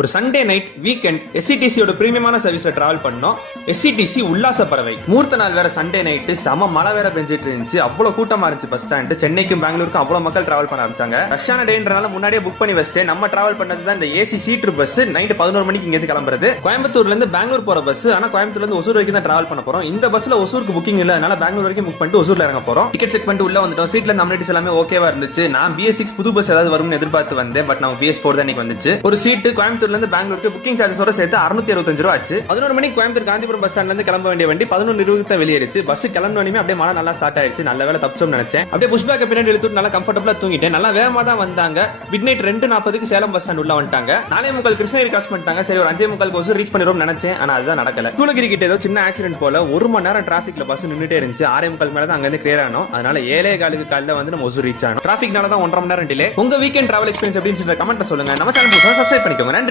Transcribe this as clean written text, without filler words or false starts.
ஒரு Sunday night weekend எஸ்சிடிசியோட பிரீமியமான சர்வீஸ்ல travel பண்ணோம். எஸ்சிடிசி உல்லாச பறவை. மூர்த்த நாள் வேற சண்டே நைட்டு செம மழை வேற பெஞ்சிட்டு இருந்துச்சு. அவ்வளவு கூட்டமா இருந்துச்சு பஸ் ஸ்டாண்ட். சென்னைக்கும் பெங்களூருக்கும் அவ்வளவு மக்கள் டிராவல் பண்ண ஆரம்பிச்சாங்க. ரஷ்யான டேன்றனால முன்னாடியே புக் பண்ணி வச்சுட்டு நம்ம டிராவல் பண்ணது தான் இந்த ஏசி சீட்ரு பஸ். நைட்டு 11 மணிக்கு இங்க கிளம்புறது. கோயம்புத்தூர்ல இருந்து பெங்களூர் போற பஸ். ஆனா கோயம்புத்தூர்ல இருந்து ஒசூர் வரைக்கும் தான் டிராவல் பண்ண போறோம். இந்த பஸ்ல ஒசூருக்கு புக்கிங் இல்ல, அதனால பெங்களூர் வரைக்கும் புக் பண்ணிட்டு ஒசூர்ல இறங்க போறோம். டிக்கெட் செக் பண்ணிட்டு உள்ள வந்துட்டோம். சீட்ல இந்த அம்யூனிட்டிஸ் எல்லாமே ஓகேவா இருந்துச்சு. நான் BS6 புது பஸ் ஏதாவது வரும்னு எதிர்பார்த்து வந்தேன். பட் நம்ம BS4 தான் இன்னைக்கு வந்துச்சு. ஒரு சீட்டு கோயம்புத்தூர்ல இருந்து பெங்களூருக்கு புக்கிங் சார்ஜஸோட சேர்த்து 665 ரூபா ஆச்சு. 11 மணிக்கு கோயம்புத்தூர் காந்திபுரம் பஸ் ஸ்டாண்ட்ல இருந்து கிளம்ப வேண்டிய வண்டி 11:20 தான் வெளியேறிச்சு. பஸ் கிளம்பினோனே அப்படியே மழை நல்லா ஸ்டார்ட் ஆயிடுச்சு. நல்ல வேளை தப்பிச்சோம்னு நினைச்சேன். அப்படியே புஷ் பேக் பின்னாடி இழுத்துட்டு நல்லா கம்ஃபர்டபிளா தூங்கிட்டேன். நல்லா வேகமா தான் வந்தாங்க. மிட் நைட் 2:40க்கு சேலம் பஸ் ஸ்டாண்ட் உள்ள வந்துட்டாங்க. 4:45 கிருஷ்ணகிரி கிராஸ் பண்ணிட்டாங்க. சரி ஒரு 5:45 ஒசூர் ரீச் பண்ணிரோம் நினைச்சேன். ஆனா அதுதான் நடக்கல. சூளகிரி கிட்ட ஏதோ சின்ன ஆக்சிடென்ட் போல 1 மணி நேரம் டிராபிக்ல பஸ் நின்னுட்டே இருந்துச்சு. 6:45 மேல தான் அங்க இருந்து கிளியர் ஆனோம். அதனால 7:15 காலையில வந்து நம்ம ஒசூர் ரீச் ஆனோம். டிராபிக்னால தான் 1.5 மணி நேரம் டிலே. உங்க வீக்கெண்ட் டிராவல் எக்ஸ்பீரியன்ஸ் எப்படின்னு கமெண்ட்ல சொல்லுங்க. நம்ம சேனல் சப்ஸ்கிரைப் பண்ணிக்கோங்க. நன்றி.